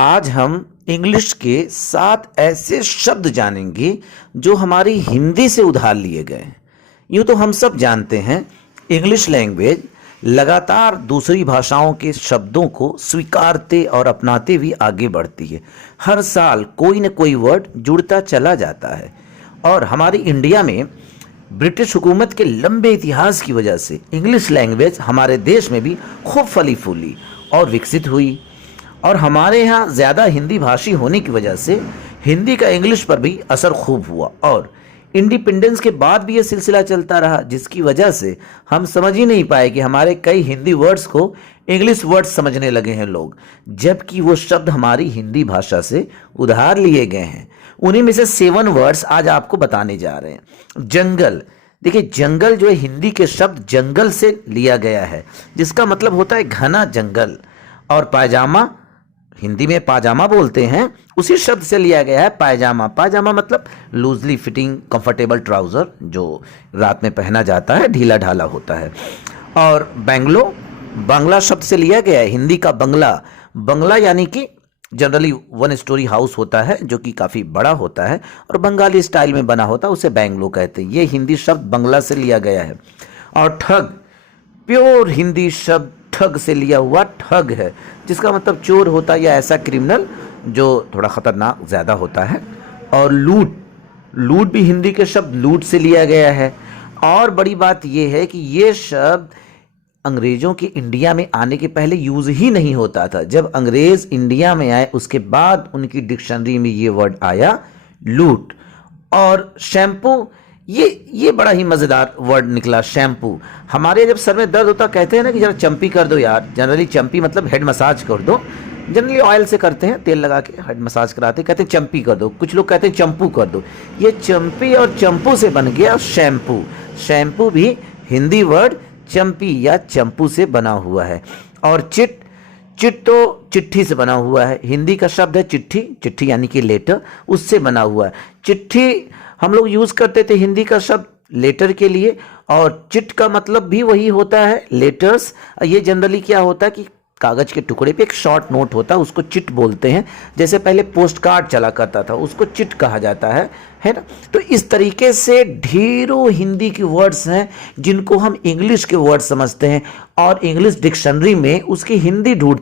आज हम इंग्लिश के 7 ऐसे शब्द जानेंगे जो हमारी हिंदी से उधार लिए गए हैं। यूँ तो हम सब जानते हैं इंग्लिश लैंग्वेज लगातार दूसरी भाषाओं के शब्दों को स्वीकारते और अपनाते हुए आगे बढ़ती है। हर साल कोई न कोई वर्ड जुड़ता चला जाता है और हमारी इंडिया में ब्रिटिश हुकूमत के लंबे इतिहास की वजह से इंग्लिश लैंग्वेज हमारे देश में भी खूब फली फूली और विकसित हुई। और हमारे यहाँ ज़्यादा हिंदी भाषी होने की वजह से हिंदी का इंग्लिश पर भी असर खूब हुआ और इंडिपेंडेंस के बाद भी ये सिलसिला चलता रहा, जिसकी वजह से हम समझ ही नहीं पाए कि हमारे कई हिंदी वर्ड्स को इंग्लिश वर्ड्स समझने लगे हैं लोग, जबकि वो शब्द हमारी हिंदी भाषा से उधार लिए गए हैं। उन्हीं में से 7 वर्ड्स आज आपको बताने जा रहे हैं। जंगल, देखिए जंगल जो है हिंदी के शब्द जंगल से लिया गया है, जिसका मतलब होता है घना जंगल। और पायजामा, हिंदी में पाजामा बोलते हैं, उसी शब्द से लिया गया है पायजामा। पायजामा मतलब लूजली फिटिंग कंफर्टेबल ट्राउज़र जो रात में पहना जाता है, ढीला ढाला होता है। और बैंगलो, बांग्ला शब्द से लिया गया है, हिंदी का बंगला। बंगला यानी कि जनरली 1 स्टोरी हाउस होता है जो कि काफ़ी बड़ा होता है और बंगाली स्टाइल में बना होता है, उसे बैंगलो कहते हैं। ये हिंदी शब्द बंगला से लिया गया है। और ठग, प्योर हिंदी शब्द ठग से लिया हुआ ठग है, जिसका मतलब चोर होता है या ऐसा क्रिमिनल जो थोड़ा ख़तरनाक ज़्यादा होता है। और लूट, लूट भी हिंदी के शब्द लूट से लिया गया है। और बड़ी बात यह है कि ये शब्द अंग्रेज़ों के इंडिया में आने के पहले यूज़ ही नहीं होता था। जब अंग्रेज़ इंडिया में आए उसके बाद उनकी डिक्शनरी में ये वर्ड आया, लूट। और शैम्पू, ये बड़ा ही मज़ेदार वर्ड निकला, शैम्पू। हमारे जब सर में दर्द होता कहते हैं ना कि जरा चंपी कर दो यार। जनरली चंपी मतलब हेड मसाज कर दो, जनरली ऑयल से करते हैं, तेल लगा के हेड मसाज कराते हैं, कहते हैं चंपी कर दो। कुछ लोग कहते हैं चंपू कर दो। ये चंपी और चंपू से बन गया शैम्पू। शैम्पू भी हिंदी वर्ड चंपी या चंपू से बना हुआ है। और चिट, चिट तो चिट्ठी से बना हुआ है, हिंदी का शब्द है चिट्ठी। चिट्ठी यानी कि लेटर, उससे बना हुआ है। चिट्ठी हम लोग यूज़ करते थे हिंदी का शब्द लेटर के लिए, और चिट का मतलब भी वही होता है, लेटर्स। ये जनरली क्या होता है कि कागज़ के टुकड़े पे एक शॉर्ट नोट होता है, उसको चिट बोलते हैं। जैसे पहले पोस्ट कार्ड चला करता था, उसको चिट कहा जाता है ना। तो इस तरीके से ढेरों हिंदी के वर्ड्स हैं जिनको हम इंग्लिश के वर्ड समझते हैं और इंग्लिश डिक्शनरी में उसकी हिंदी ढूंढ